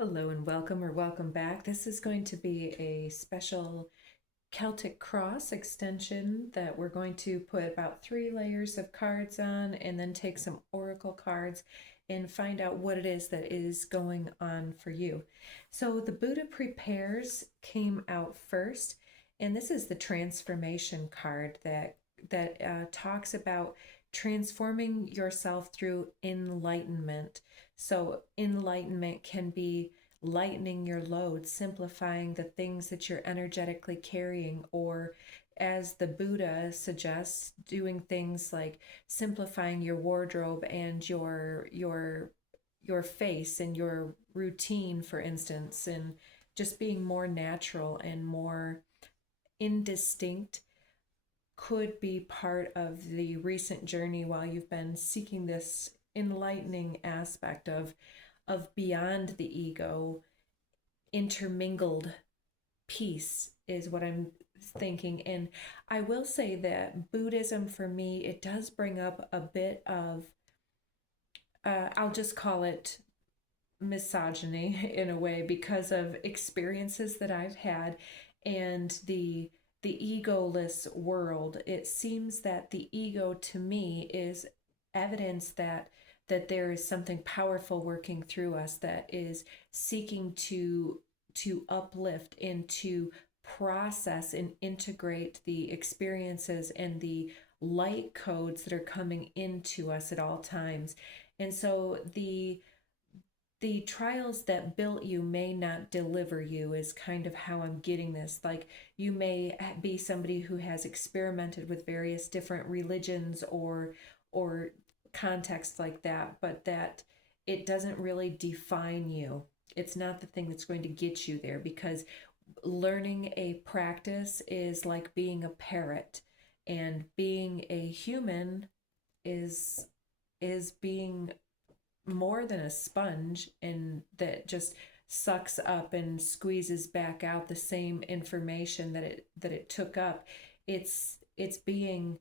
Hello and welcome or welcome back. This is going to be a special Celtic Cross extension that we're going to put about 3 layers of cards on and then take some oracle cards and find out what it is that is going on for you. So the Buddha Prepares came out first, and this is the transformation card that talks about transforming yourself through enlightenment. So enlightenment can be lightening your load, simplifying the things that you're energetically carrying, or as the Buddha suggests, doing things like simplifying your wardrobe and your face and your routine, for instance, and just being more natural and more indistinct could be part of the recent journey while you've been seeking this enlightening aspect of beyond the ego, intermingled peace is what I'm thinking. And I will say that Buddhism for me, it does bring up a bit of I'll just call it misogyny in a way, because of experiences that I've had and the egoless world. It seems that the ego to me is evidence that there is something powerful working through us that is seeking to uplift and to process and integrate the experiences and the light codes that are coming into us at all times. And so the trials that built you may not deliver you is kind of how I'm getting this. Like, you may be somebody who has experimented with various different religions or contexts like that, but that it doesn't really define you. It's not the thing that's going to get you there, because learning a practice is like being a parrot, and being a human is being more than a sponge, and that just sucks up and squeezes back out the same information that it took up. It's being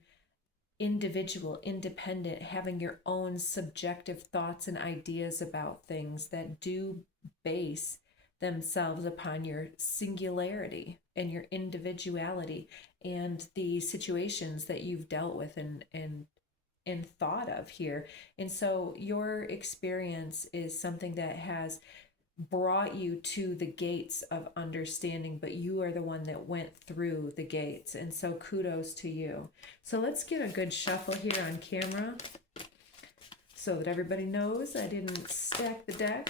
individual, independent, having your own subjective thoughts and ideas about things that do base themselves upon your singularity and your individuality and the situations that you've dealt with and thought of here. And so your experience is something that has brought you to the gates of understanding, but you are the one that went through the gates. And so kudos to you. So let's get a good shuffle here on camera so that everybody knows I didn't stack the deck.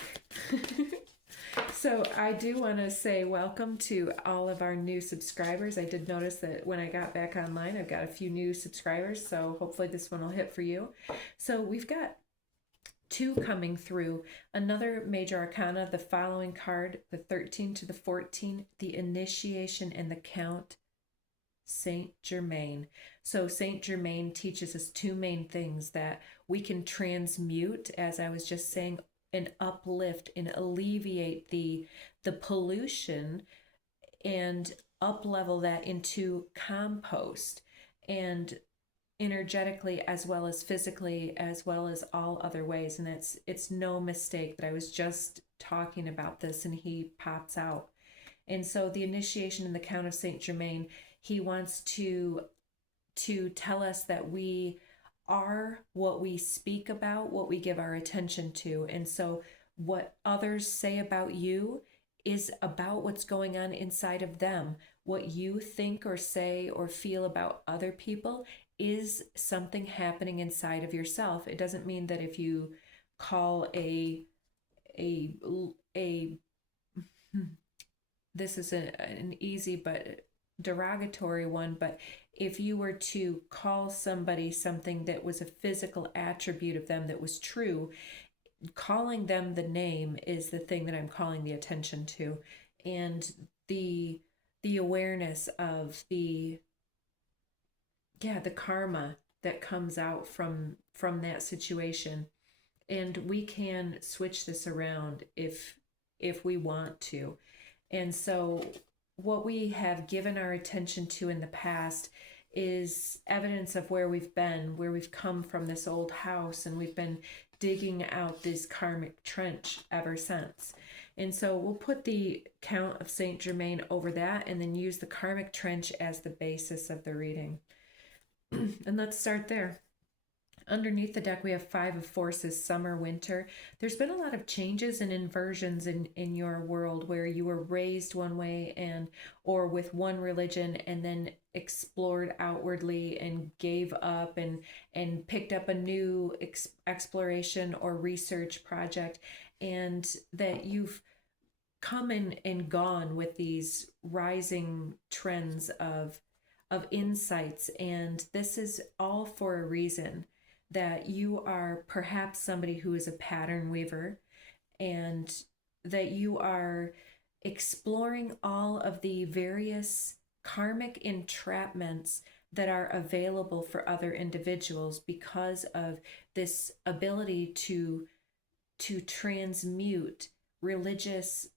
So I do want to say welcome to all of our new subscribers. I did notice that when I got back online, I've got a few new subscribers, so hopefully this one will hit for you. So we've got 2 coming through. Another major arcana, the following card, the 13 to the 14, the initiation and the count, Saint Germain. So Saint Germain teaches us 2 main things: that we can transmute, as I was just saying, and uplift and alleviate the pollution and up level that into compost, and energetically as well as physically as well as all other ways. And it's no mistake that I was just talking about this and he pops out. And so the initiation in the count of Saint Germain, he wants to tell us that we are what we speak about, what we give our attention to. And so what others say about you is about what's going on inside of them. What you think or say or feel about other people is something happening inside of yourself. It doesn't mean that if you call a this is an easy but derogatory one, but if you were to call somebody something that was a physical attribute of them that was true, calling them the name is the thing that I'm calling the attention to. And the awareness of the karma that comes out from that situation. And we can switch this around if we want to. And so what we have given our attention to in the past is evidence of where we've been, where we've come from, this old house, and we've been digging out this karmic trench ever since. And so we'll put the Count of Saint Germain over that and then use the karmic trench as the basis of the reading. And let's start there. Underneath the deck, we have Five of Forces, summer, winter. There's been a lot of changes and inversions in your world where you were raised one way or with one religion and then explored outwardly and gave up and picked up a new exploration or research project, and that you've come in and gone with these rising trends of insights. And this is all for a reason, that you are perhaps somebody who is a pattern weaver, and that you are exploring all of the various karmic entrapments that are available for other individuals because of this ability to transmute religious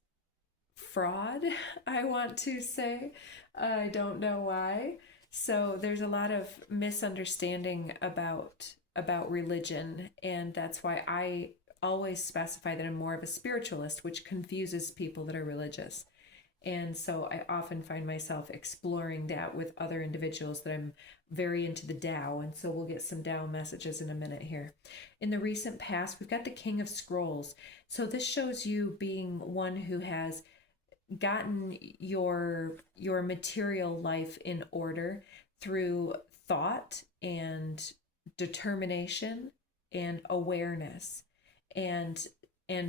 fraud, I want to say. I don't know why. So there's a lot of misunderstanding about religion, and that's why I always specify that I'm more of a spiritualist, which confuses people that are religious. And so I often find myself exploring that with other individuals that I'm very into the Tao, and so we'll get some Tao messages in a minute here. In the recent past, we've got the King of Scrolls. So this shows you being one who has gotten your material life in order through thought and determination and awareness, and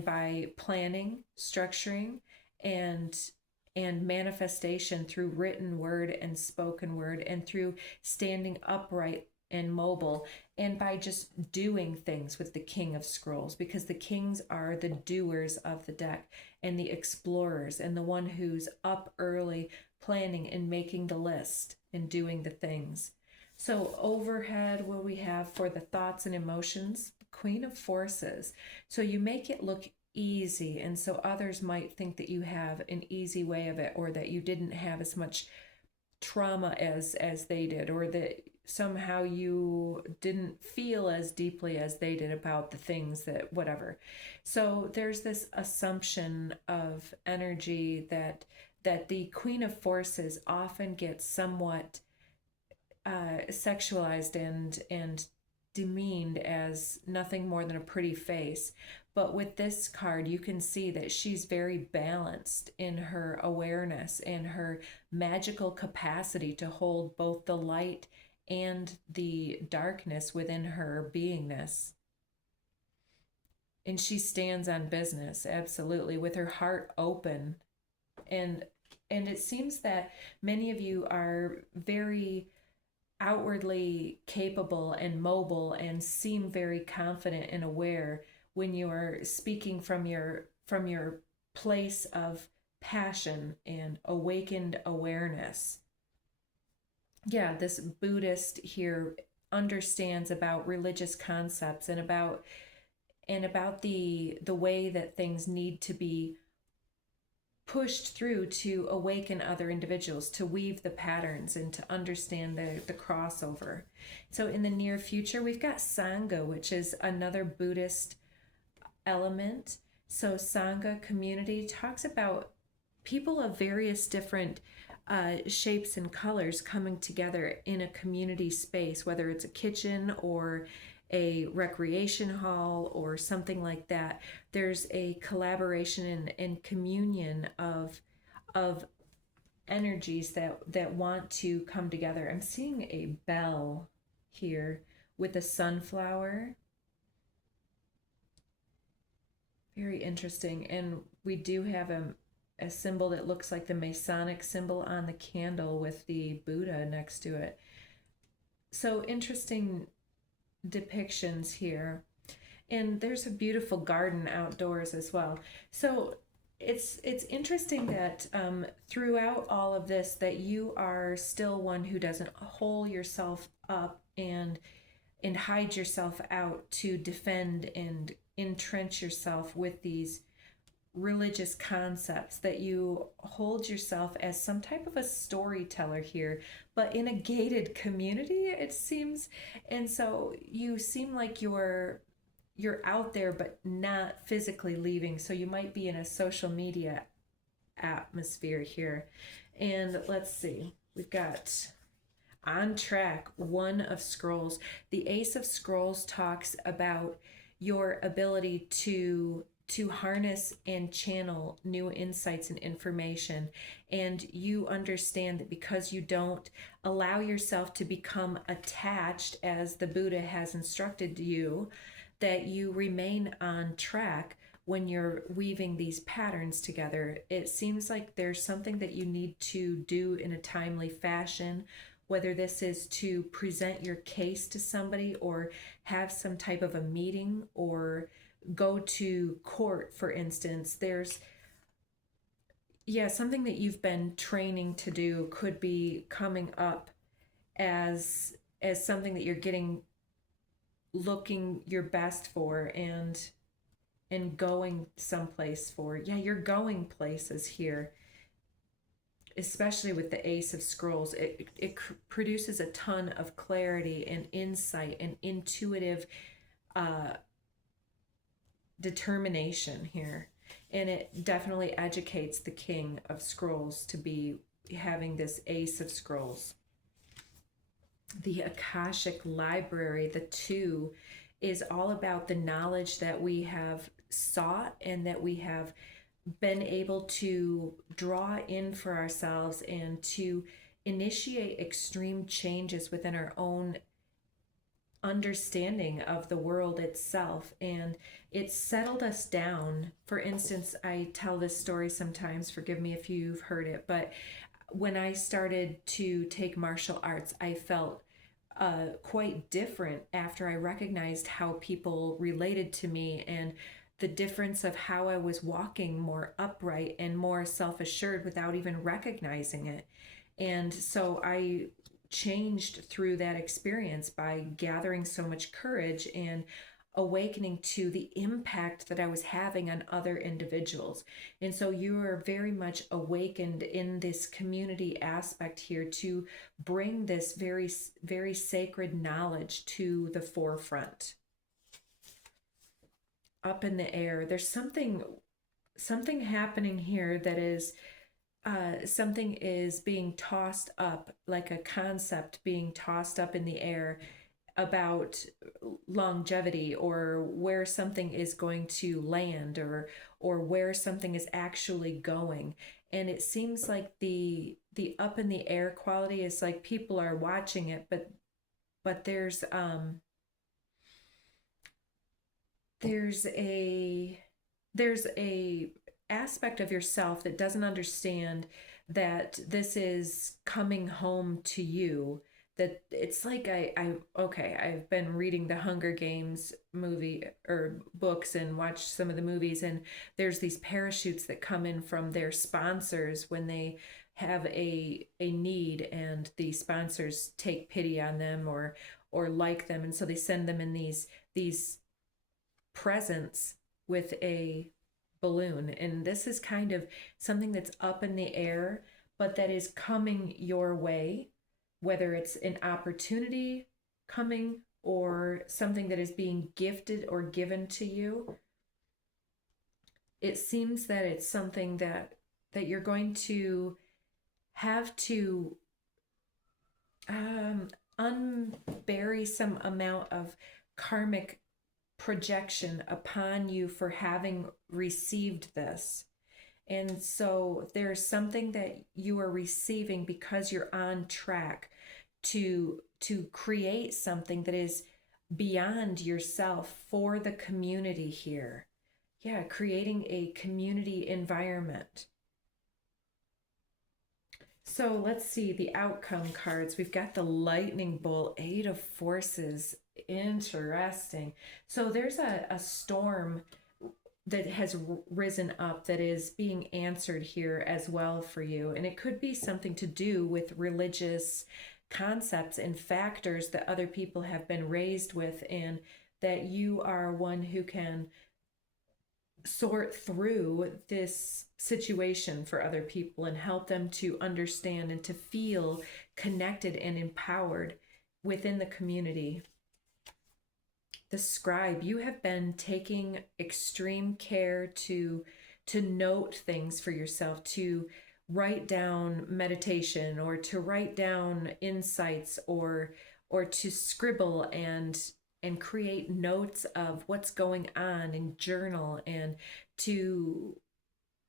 by planning, structuring, and manifestation through written word and spoken word, and through standing upright and mobile, and by just doing things with the King of Scrolls, because the kings are the doers of the deck and the explorers and the one who's up early planning and making the list and doing the things. So overhead, what we have for the thoughts and emotions, Queen of Forces. So you make it look easy, and so others might think that you have an easy way of it, or that you didn't have as much trauma as they did, or that somehow you didn't feel as deeply as they did about the things that whatever. So there's this assumption of energy that the Queen of Forces often gets somewhat sexualized and demeaned as nothing more than a pretty face. But with this card, you can see that she's very balanced in her awareness and her magical capacity to hold both the light and the darkness within her beingness. And she stands on business, absolutely, with her heart open. And it seems that many of you are very outwardly capable and mobile and seem very confident and aware when you are speaking from your place of passion and awakened awareness. Yeah, this Buddhist here understands about religious concepts and about the way that things need to be pushed through to awaken other individuals, to weave the patterns and to understand the crossover. So in the near future, we've got Sangha, which is another Buddhist element. So Sangha community talks about people of various different shapes and colors coming together in a community space, whether it's a kitchen or a recreation hall or something like that. There's a collaboration and communion of energies that want to come together. I'm seeing a bell here with a sunflower. Very interesting. And we do have a symbol that looks like the Masonic symbol on the candle with the Buddha next to it. So interesting depictions here. And there's a beautiful garden outdoors as well. So it's interesting that throughout all of this, that you are still one who doesn't hole yourself up and hide yourself out to defend and entrench yourself with these religious concepts, that you hold yourself as some type of a storyteller here, but in a gated community, it seems. And so you seem like you're you're out there but not physically leaving. So you might be in a social media atmosphere here. And let's see, we've got on track, One of Scrolls. The Ace of Scrolls talks about your ability to harness and channel new insights and information, and you understand that because you don't allow yourself to become attached as the Buddha has instructed you, that you remain on track when you're weaving these patterns together. It seems like there's something that you need to do in a timely fashion, whether this is to present your case to somebody or have some type of a meeting or go to court, for instance. There's, yeah, something that you've been training to do could be coming up as something that you're looking your best for and going someplace for. Yeah, you're going places here, especially with the Ace of Scrolls. It produces a ton of clarity and insight and intuitive determination here. And it definitely educates the King of Scrolls to be having this Ace of Scrolls. The Akashic Library, the 2, is all about the knowledge that we have sought and that we have been able to draw in for ourselves and to initiate extreme changes within our own understanding of the world itself. And it settled us down. For instance, I tell this story sometimes, forgive me if you've heard it, but when I started to take martial arts, I felt quite different after I recognized how people related to me and the difference of how I was walking more upright and more self-assured without even recognizing it. And so I changed through that experience by gathering so much courage and awakening to the impact that I was having on other individuals. And so you are very much awakened in this community aspect here to bring this very, very sacred knowledge to the forefront. Up in the air, there's something happening here that is something is being tossed up, like a concept being tossed up in the air about longevity, or where something is going to land, or where something is actually going. And it seems like the up in the air quality is like people are watching it, but there's a aspect of yourself that doesn't understand that this is coming home to you. That it's like I've been reading the Hunger Games movie or books and watched some of the movies, and there's these parachutes that come in from their sponsors when they have a need, and the sponsors take pity on them or like them, and so they send them in these presents with a balloon. And this is kind of something that's up in the air, but that is coming your way, whether it's an opportunity coming or something that is being gifted or given to you. It seems that it's something that you're going to have to unbury some amount of karmic projection upon you for having received this. And so there's something that you are receiving because you're on track to create something that is beyond yourself for the community here. Yeah, creating a community environment. So let's see the outcome cards. We've got the Lightning Bolt, 8 of Forces. Interesting. So there's a storm that has risen up that is being answered here as well for you. And it could be something to do with religious concepts and factors that other people have been raised with, and that you are one who can sort through this situation for other people and help them to understand and to feel connected and empowered within the community. the scribe. You have been taking extreme care to note things for yourself, to write down meditation, or to write down insights, or to scribble and create notes of what's going on and journal, and to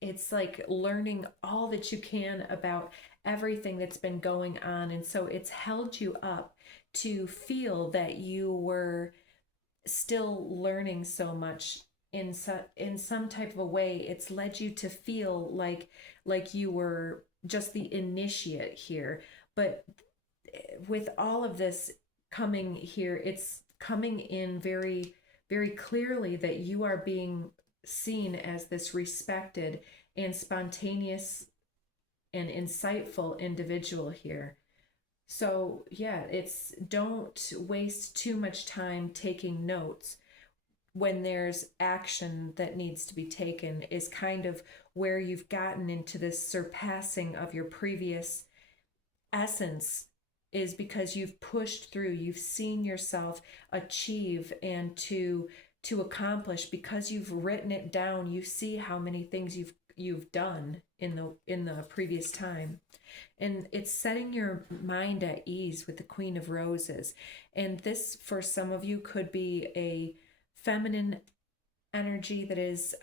it's like learning all that you can about everything that's been going on. And so it's held you up to feel that you were still learning so much in some type of a way. It's led you to feel like you were just the initiate here. But with all of this coming here, it's coming in very, very clearly that you are being seen as this respected and spontaneous and insightful individual here. So yeah, it's don't waste too much time taking notes when there's action that needs to be taken, is kind of where you've gotten into this surpassing of your previous essence, is because you've pushed through, you've seen yourself achieve and to accomplish, because you've written it down. You see how many things you've done in the previous time, and it's setting your mind at ease with the Queen of Roses. And this, for some of you, could be a feminine energy that is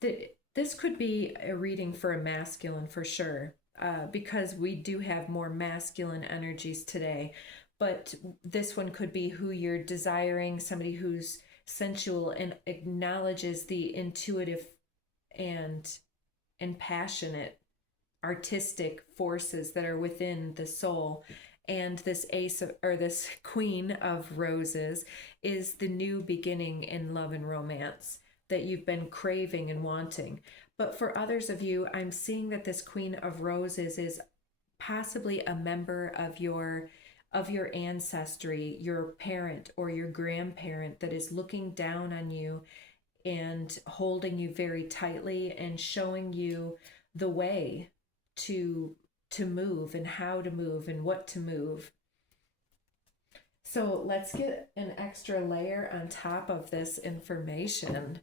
this could be a reading for a masculine for sure, because we do have more masculine energies today. But this one could be who you're desiring, somebody who's sensual and acknowledges the intuitive and passionate artistic forces that are within the soul. And this this Queen of Roses is the new beginning in love and romance that you've been craving and wanting. But for others of you, I'm seeing that this Queen of Roses is possibly a member of your ancestry, your parent or your grandparent, that is looking down on you and holding you very tightly and showing you the way to move and how to move and what to move. So let's get an extra layer on top of this information.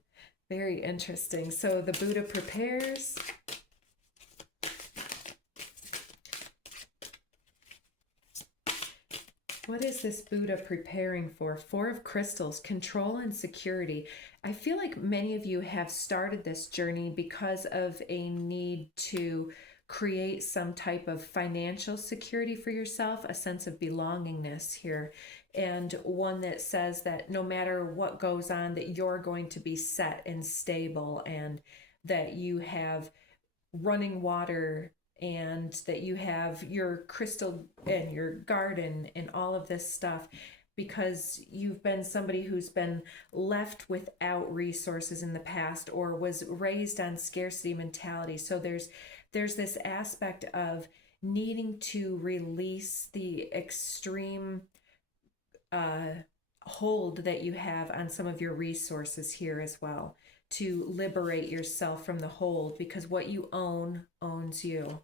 Very interesting. So the Buddha prepares. What is this Buddha preparing for? Four of Crystals, control and security. I feel like many of you have started this journey because of a need to create some type of financial security for yourself, a sense of belongingness here, and one that says that no matter what goes on, that you're going to be set and stable, and that you have running water, and that you have your crystal and your garden and all of this stuff, because you've been somebody who's been left without resources in the past or was raised on scarcity mentality. So there's this aspect of needing to release the extreme hold that you have on some of your resources here as well, to liberate yourself from the hold, because what you own owns you.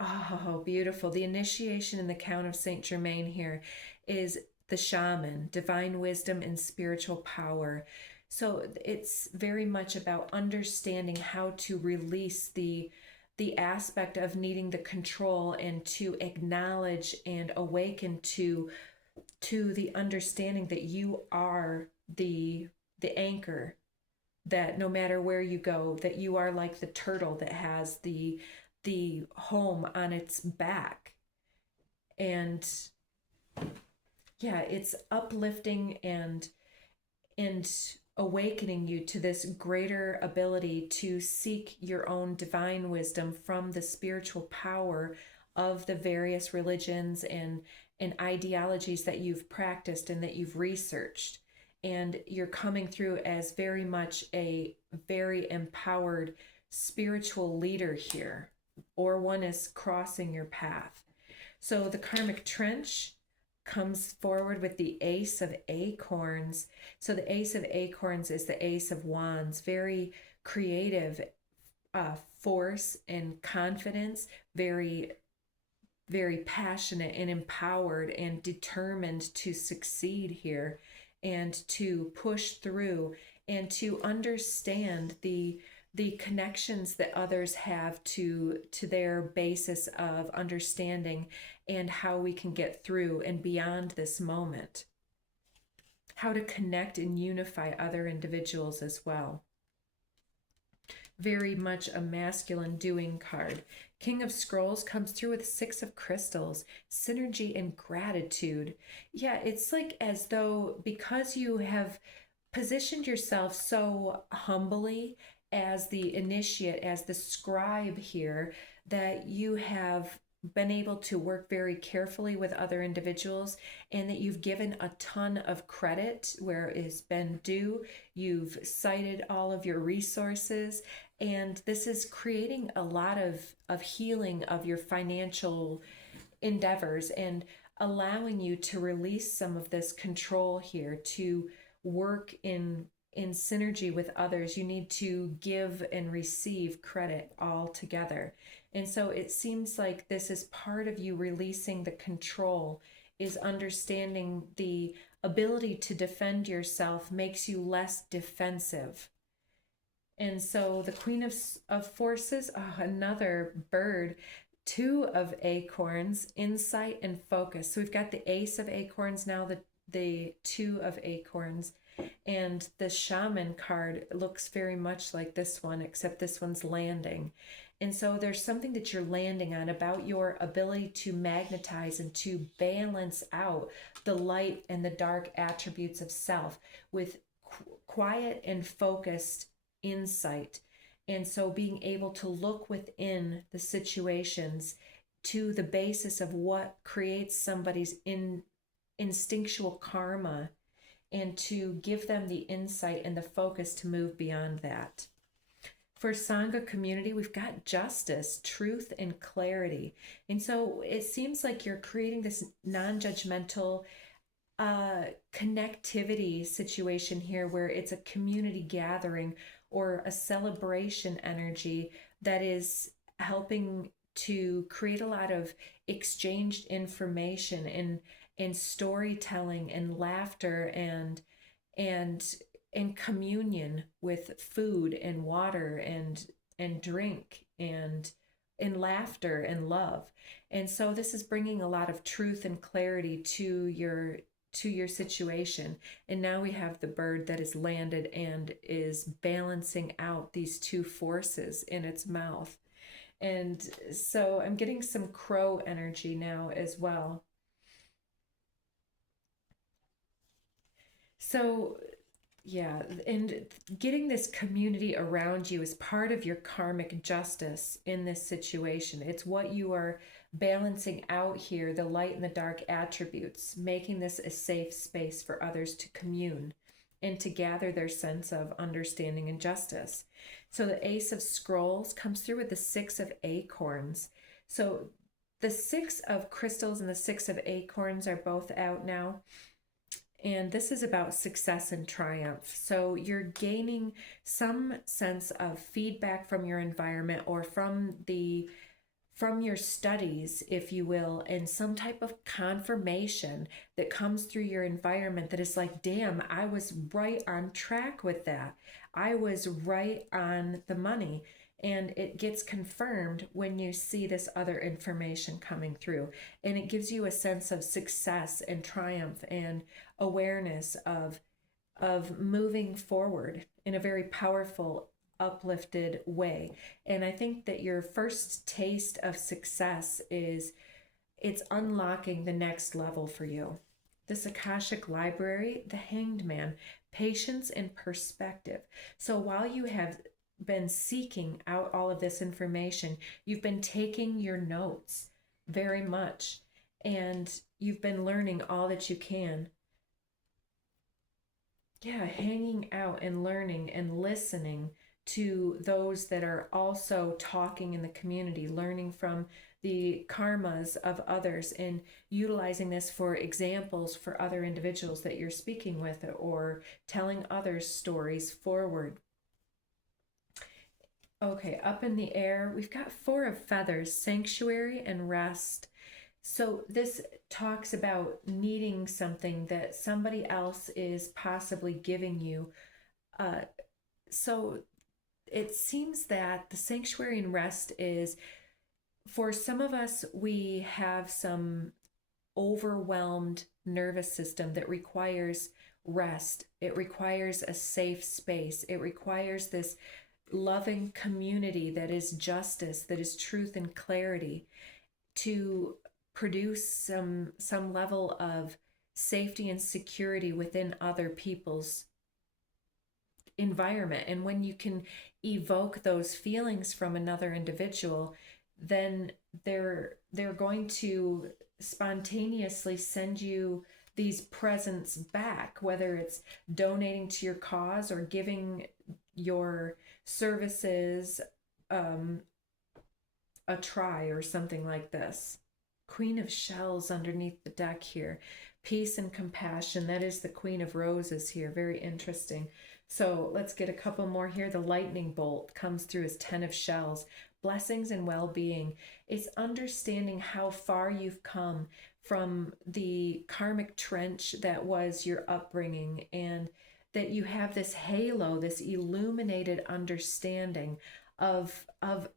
Oh, beautiful. The initiation in the Count of Saint Germain here is the Shaman, divine wisdom and spiritual power. So it's very much about understanding how to release the aspect of needing the control, and to acknowledge and awaken to the understanding that you are the anchor, that no matter where you go, that you are like the turtle that has the home on its back. And yeah, it's uplifting and awakening you to this greater ability to seek your own divine wisdom from the spiritual power of the various religions and ideologies that you've practiced and that you've researched. And you're coming through as very much a very empowered spiritual leader here, or one is crossing your path. So the karmic trench comes forward with the Ace of Acorns. So the Ace of Acorns is the Ace of Wands, very creative force and confidence, very very passionate and empowered and determined to succeed here and to push through and to understand the connections that others have to their basis of understanding and how we can get through and beyond this moment. How to connect and unify other individuals as well. Very much a masculine doing card. King of Scrolls comes through with Six of Crystals, synergy and gratitude. Yeah, it's like as though because you have positioned yourself so humbly as the initiate, as the scribe here, that you have been able to work very carefully with other individuals and that you've given a ton of credit where it's been due. You've cited all of your resources, and this is creating a lot of healing of your financial endeavors and allowing you to release some of this control here to work in synergy with others. You need to give and receive credit all together. And so it seems like this is part of you releasing the control, is understanding the ability to defend yourself makes you less defensive. And so the Queen of Forces, oh, another bird, Two of Acorns, insight and focus. So we've got the Ace of Acorns now, the Two of Acorns. And the Shaman card looks very much like this one, except this one's landing. And so there's something that you're landing on about your ability to magnetize and to balance out the light and the dark attributes of self with quiet and focused insight. And so being able to look within the situations to the basis of what creates somebody's instinctual karma, and to give them the insight and the focus to move beyond that. For Sangha community, we've got justice, truth, and clarity. And so it seems like you're creating this non-judgmental connectivity situation here where it's a community gathering or a celebration energy that is helping to create a lot of exchanged information and storytelling and laughter and communion with food and water and drink and laughter and love. And so this is bringing a lot of truth and clarity to your situation. And now we have the bird that is landed and is balancing out these two forces in its mouth. And so I'm getting some crow energy now as well. So yeah, and getting this community around you is part of your karmic justice in this situation. It's what you are balancing out here, the light and the dark attributes, making this a safe space for others to commune and to gather their sense of understanding and justice. So the Ace of Scrolls comes through with the Six of Acorns. So the Six of Crystals and the Six of Acorns are both out now. And this is about success and triumph. So you're gaining some sense of feedback from your environment or from your studies, if you will, and some type of confirmation that comes through your environment that is like, damn, I was right on track with that. I was right on the money. And it gets confirmed when you see this other information coming through. And it gives you a sense of success and triumph and awareness of moving forward in a very powerful, uplifted way. And I think that your first taste of success it's unlocking the next level for you. This Akashic Library, the Hanged Man, patience and perspective. So while you have been seeking out all of this information, you've been taking your notes very much, and you've been learning all that you can. Yeah, hanging out and learning and listening to those that are also talking in the community, learning from the karmas of others and utilizing this for examples for other individuals that you're speaking with or telling others stories forward. Okay, up in the air, we've got Four of Feathers, sanctuary and rest. So this talks about needing something that somebody else is possibly giving you. Uh, so it seems that the sanctuary and rest is, for some of us, we have some overwhelmed nervous system that requires rest. It requires a safe space. It requires this loving community that is justice, that is truth and clarity, to produce some level of safety and security within other people's environment. And when you can evoke those feelings from another individual, then they're going to spontaneously send you these presents back, whether it's donating to your cause or giving your services a try or something like this. Queen of Shells underneath the deck here. Peace and compassion. That is the Queen of Roses here. Very interesting. So let's get a couple more here. The lightning bolt comes through as 10 of Shells. Blessings and well-being. It's understanding how far you've come from the karmic trench that was your upbringing, and that you have this halo, this illuminated understanding of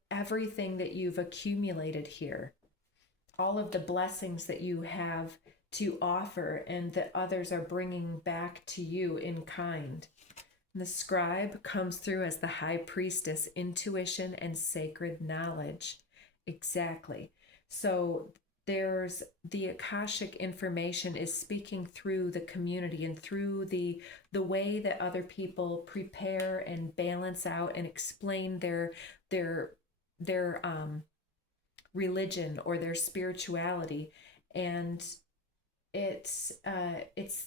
everything that you've accumulated here, all of the blessings that you have to offer and that others are bringing back to you in kind. And the scribe comes through as the high priestess, intuition and sacred knowledge. Exactly. So there's the Akashic information is speaking through the community and through the way that other people prepare and balance out and explain their religion or their spirituality. And it's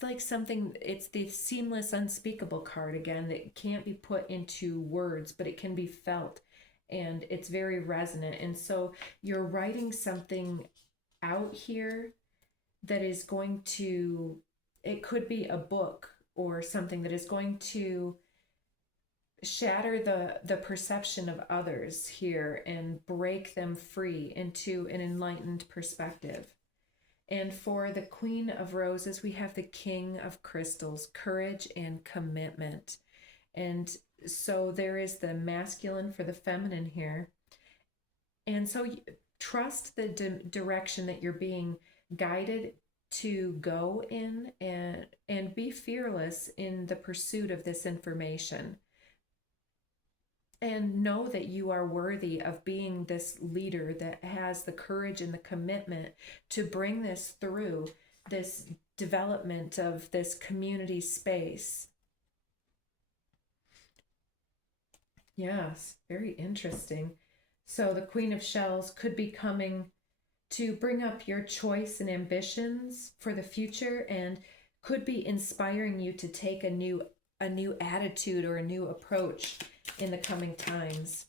like something, it's the seamless unspeakable card again that can't be put into words, but it can be felt, and it's very resonant. And so you're writing something out here that is going to, it could be a book or something that is going to shatter the perception of others here and break them free into an enlightened perspective. And for the Queen of Roses, we have the King of Crystals, courage and commitment. And so there is the masculine for the feminine here. And so trust the direction that you're being guided to go in, and be fearless in the pursuit of this information. And know that you are worthy of being this leader that has the courage and the commitment to bring this through, this development of this community space. Yes, very interesting. So the Queen of Shells could be coming to bring up your choice and ambitions for the future, and could be inspiring you to take a new attitude or a new approach in the coming times.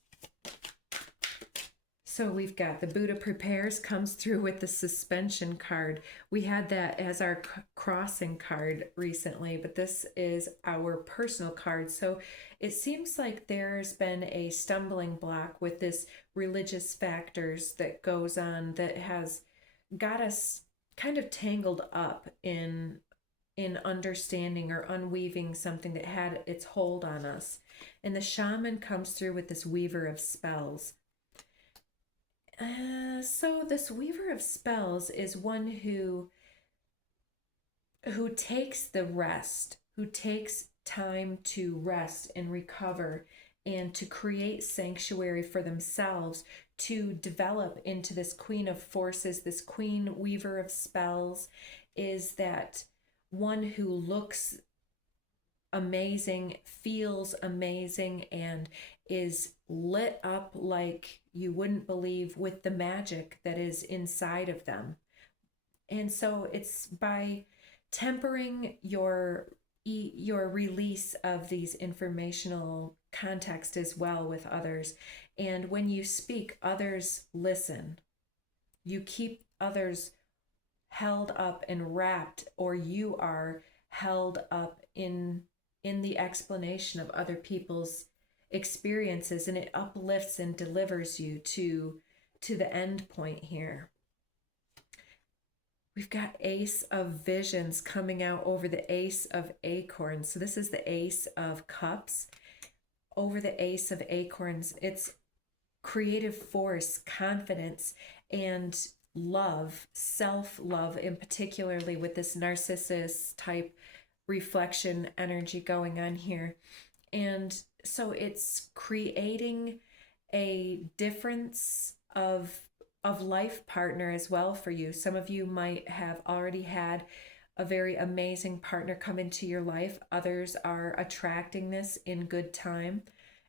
So we've got the Buddha Prepares comes through with the suspension card. We had that as our crossing card recently, but this is our personal card. So it seems like there's been a stumbling block with this religious factors that goes on that has got us kind of tangled up in understanding or unweaving something that had its hold on us. And the Shaman comes through with this Weaver of Spells. So this Weaver of Spells is one who takes the rest, who takes time to rest and recover and to create sanctuary for themselves, to develop into this Queen of Forces. This Queen Weaver of Spells is that one who looks amazing, feels amazing, and is lit up like you wouldn't believe with the magic that is inside of them. And so it's by tempering your release of these informational context as well with others. And when you speak, others listen. You keep others held up and wrapped, or you are held up in the explanation of other people's experiences, and it uplifts and delivers you to the end point here. We've got Ace of Visions coming out over the Ace of Acorns. So this is the Ace of Cups over the Ace of Acorns. It's creative force, confidence, and love, self-love, and particularly with this narcissist type reflection energy going on here. And so it's creating a difference of life partner as well for you. Some of you might have already had a very amazing partner come into your life. Others are attracting this in good time.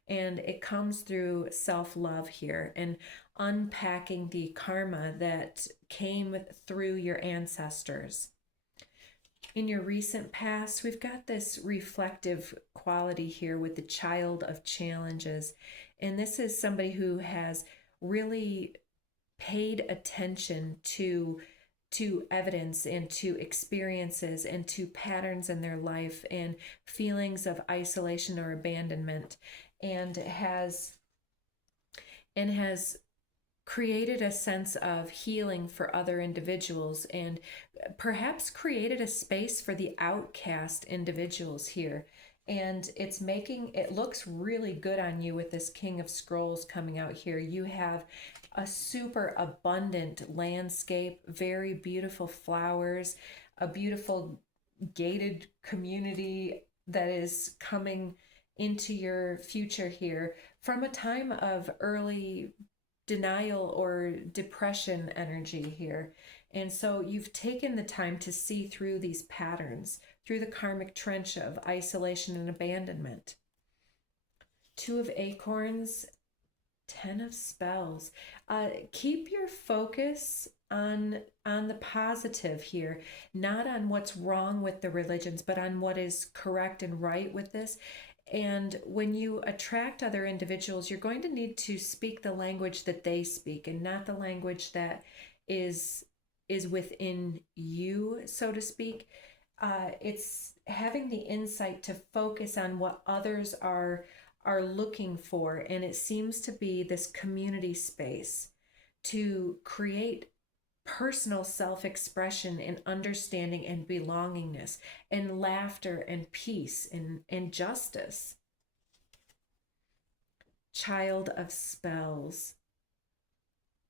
And it comes through self-love here and unpacking the karma that came through your ancestors. In your recent past, we've got this reflective quality here with the Child of Challenges. And this is somebody who has really paid attention to evidence and to experiences and to patterns in their life and feelings of isolation or abandonment, and has created a sense of healing for other individuals, and perhaps created a space for the outcast individuals here. And it looks really good on you with this King of Scrolls coming out here. You have a super abundant landscape, very beautiful flowers, a beautiful gated community that is coming into your future here from a time of early denial or depression energy here. And so you've taken the time to see through these patterns, through the karmic trench of isolation and abandonment. Two of Acorns, 10 of Spells. Keep your focus on the positive here, not on what's wrong with the religions, but on what is correct and right with this. And when you attract other individuals, you're going to need to speak the language that they speak and not the language that is within you, so to speak. It's having the insight to focus on what others are looking for, and it seems to be this community space to create personal self-expression and understanding and belongingness and laughter and peace and justice. Child of Spells.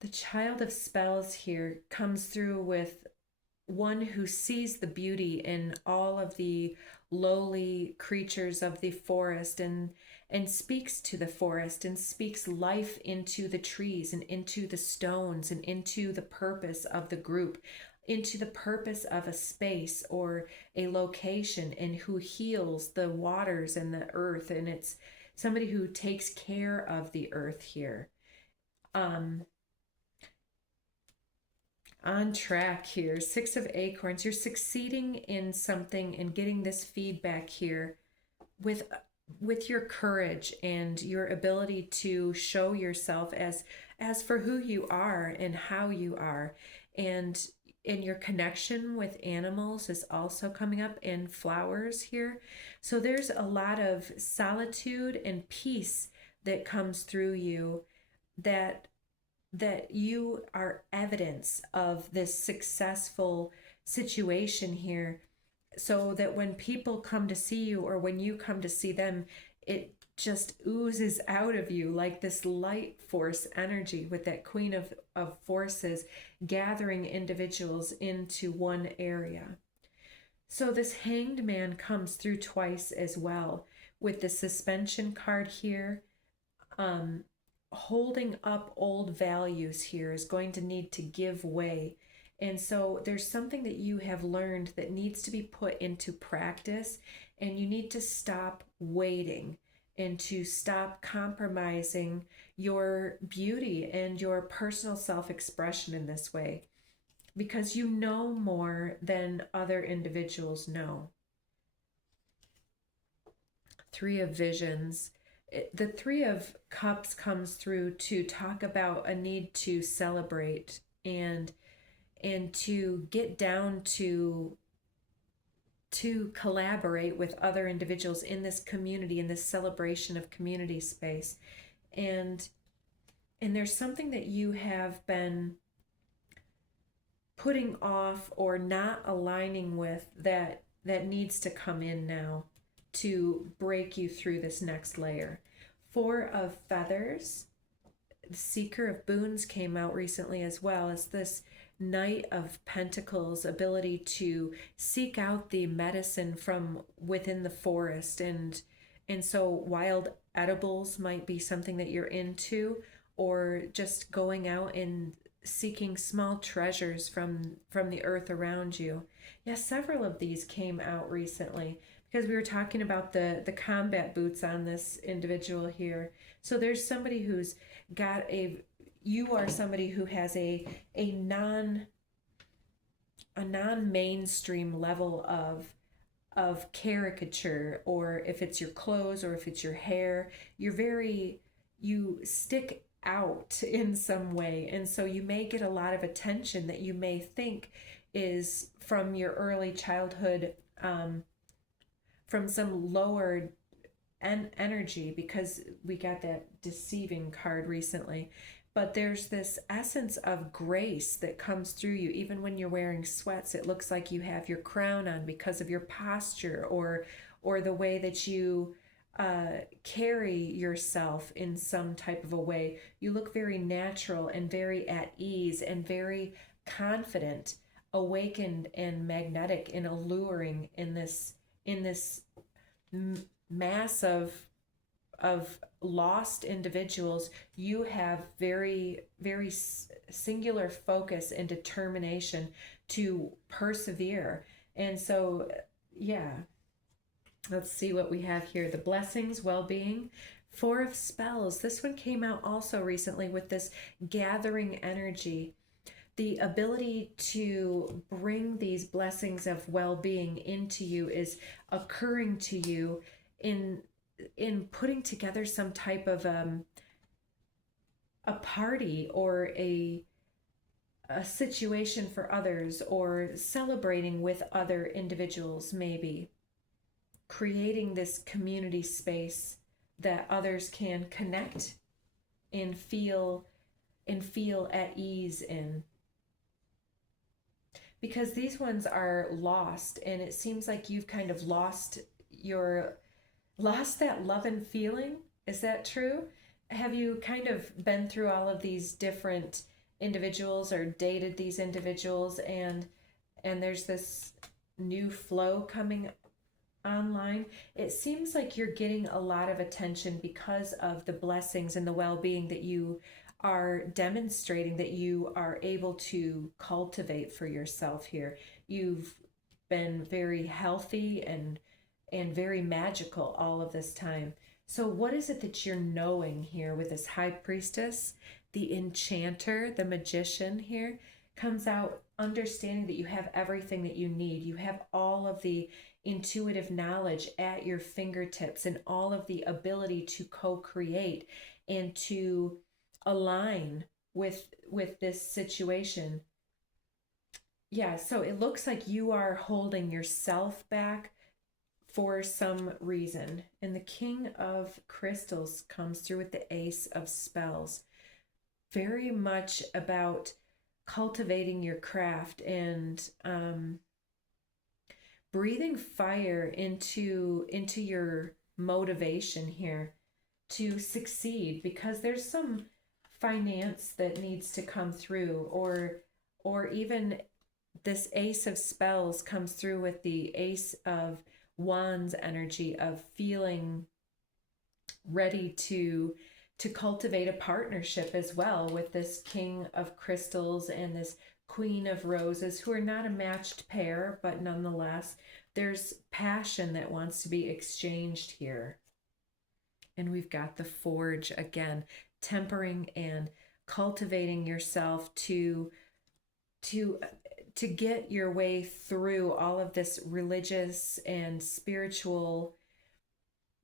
The Child of Spells here comes through with one who sees the beauty in all of the lowly creatures of the forest and speaks to the forest and speaks life into the trees and into the stones and into the purpose of the group, into the purpose of a space or a location, and who heals the waters and the earth. And it's somebody who takes care of the earth here. On track here, 6 of Acorns. You're succeeding in something and getting this feedback here with your courage and your ability to show yourself as for who you are and how you are. And in your connection with animals is also coming up in flowers here. So there's a lot of solitude and peace that comes through you, that you are evidence of this successful situation here, so that when people come to see you or when you come to see them, it just oozes out of you like this light force energy with that Queen of Forces gathering individuals into one area. So this Hanged Man comes through twice as well with the Suspension card here. Holding up old values here is going to need to give way. And so there's something that you have learned that needs to be put into practice, and you need to stop waiting and to stop compromising your beauty and your personal self-expression in this way, because you know more than other individuals know. 3 of Visions. The 3 of Cups comes through to talk about a need to celebrate and to get down to collaborate with other individuals in this community, in this celebration of community space. And there's something that you have been putting off or not aligning with that needs to come in now to break you through this next layer. Four of Feathers, the Seeker of Boons came out recently as well as this Knight of Pentacles, ability to seek out the medicine from within the forest, and so wild edibles might be something that you're into, or just going out and seeking small treasures from the earth around you. Yes, several of these came out recently because we were talking about the combat boots on this individual here. So there's somebody who's got you are somebody who has a non-mainstream level of caricature, or if it's your clothes or if it's your hair, you stick out in some way, and so you may get a lot of attention that you may think is from your early childhood, from some lower energy, because we got that deceiving card recently. But there's this essence of grace that comes through you. Even when you're wearing sweats, it looks like you have your crown on because of your posture, or the way that you carry yourself in some type of a way. You look very natural and very at ease and very confident, awakened and magnetic and alluring in this mass of lost individuals. You have very, very singular focus and determination to persevere. And so, yeah, let's see what we have here. The Blessings, Well-being, Four of Spells. This one came out also recently with this gathering energy. The ability to bring these blessings of well-being into you is occurring to you in putting together some type of a party, or a situation for others, or celebrating with other individuals, maybe creating this community space that others can connect and feel at ease in. Because these ones are lost, and it seems like you've kind of lost that love and feeling. Is that true? Have you kind of been through all of these different individuals or dated these individuals, and there's this new flow coming online? It seems like you're getting a lot of attention because of the blessings and the well-being that you are demonstrating, that you are able to cultivate for yourself here. You've been very healthy and very magical all of this time. So what is it that you're knowing here with this High Priestess? The Enchanter, the Magician here comes out, understanding that you have everything that you need. You have all of the intuitive knowledge at your fingertips, and all of the ability to co-create and to align with this situation. Yeah, so it looks like you are holding yourself back for some reason. And the King of Crystals comes through with the Ace of Spells. Very much about cultivating your craft and breathing fire into your motivation here to succeed, because there's some finance that needs to come through, or even this Ace of Spells comes through with the Ace of Wands energy of feeling ready to cultivate a partnership as well with this King of Crystals and this Queen of Roses, who are not a matched pair, but nonetheless there's passion that wants to be exchanged here. And we've got the Forge again, tempering and cultivating yourself to get your way through all of this religious and spiritual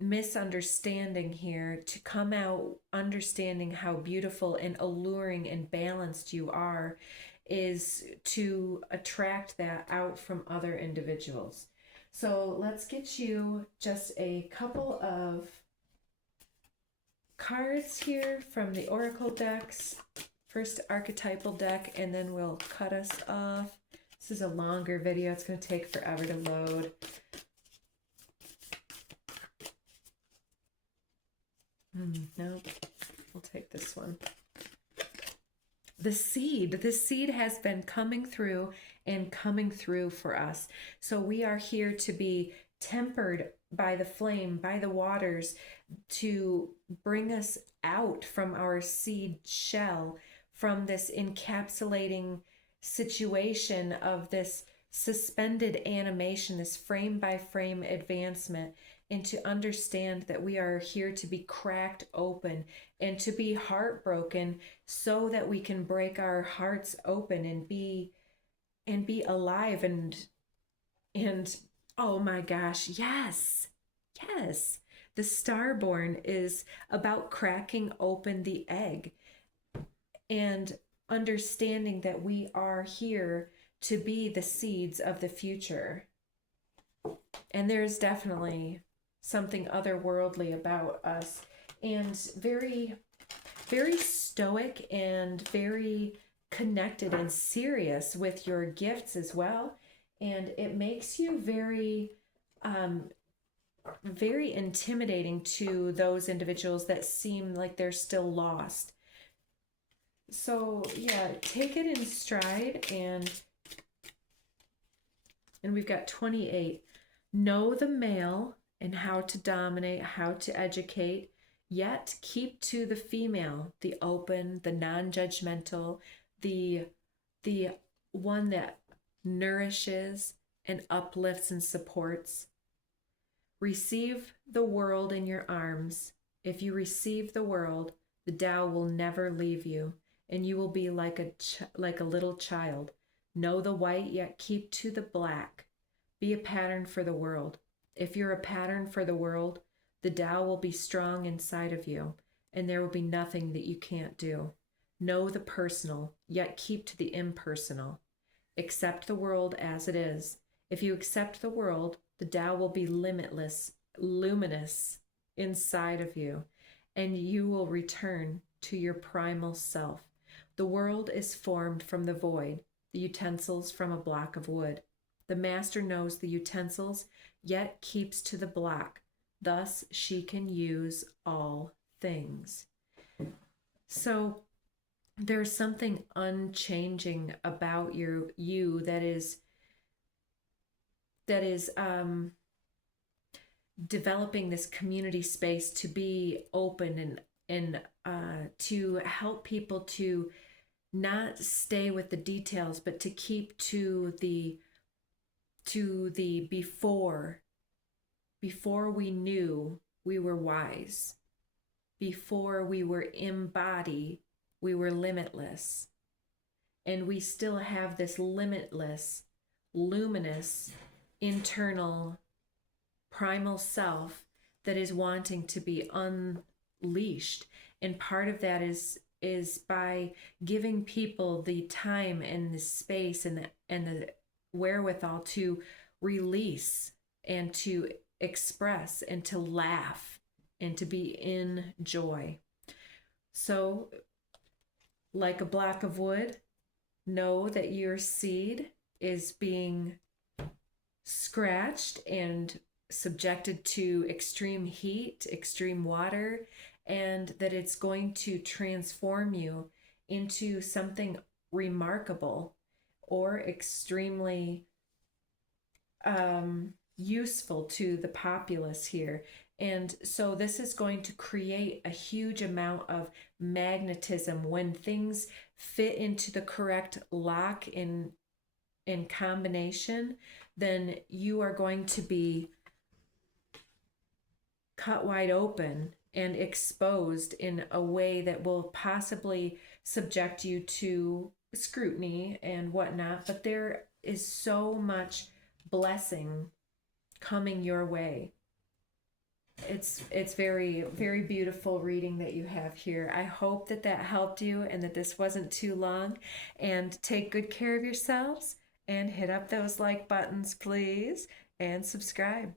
misunderstanding here, to come out understanding how beautiful and alluring and balanced you are, is to attract that out from other individuals. So let's get you just a couple of cards here from the Oracle decks first archetypal deck, and then we'll cut us off. This is a longer video. It's going to take forever to load. Nope. We'll take this one. The seed has been coming through and coming through for us. So we are here to be tempered by the flame, by the waters, to bring us out from our seed shell, from this encapsulating situation of this suspended animation, this frame by frame advancement, and to understand that we are here to be cracked open and to be heartbroken so that we can break our hearts open and be alive and oh my gosh, yes. The Starborn is about cracking open the egg and understanding that we are here to be the seeds of the future. And there's definitely something otherworldly about us, and very, very stoic and very connected and serious with your gifts as well. And it makes you very, very intimidating to those individuals that seem like they're still lost. So yeah, take it in stride, and we've got 28. Know the male and how to dominate, how to educate, yet keep to the female, the open, the non-judgmental, the one that nourishes and uplifts and supports. Receive the world in your arms. If you receive the world, the Tao will never leave you, and you will be like a little child. Know the white, yet keep to the black. Be a pattern for the world. If you're a pattern for the world, the Tao will be strong inside of you, and there will be nothing that you can't do. Know the personal, yet keep to the impersonal. Accept the world as it is. If you accept the world, the Tao will be limitless, luminous inside of you, and you will return to your primal self. The world is formed from the void, the utensils from a block of wood. The master knows the utensils, yet keeps to the block. Thus she can use all things. So there's something unchanging about you that is developing this community space to be open and to help people to not stay with the details, but to keep to the before we knew we were wise, before we were embodied, we were limitless. And we still have this limitless, luminous, internal, primal self that is wanting to be unleashed. And part of that is by giving people the time and the space and the wherewithal to release and to express and to laugh and to be in joy. So, like a block of wood, know that your seed is being scratched and subjected to extreme heat, extreme water, and that it's going to transform you into something remarkable or extremely useful to the populace here. And so this is going to create a huge amount of magnetism when things fit into the correct lock in combination. Then you are going to be cut wide open and exposed in a way that will possibly subject you to scrutiny and whatnot. But there is so much blessing coming your way. It's very, very beautiful reading that you have here. I hope that helped you and that this wasn't too long. And take good care of yourselves and hit up those like buttons, please, and subscribe.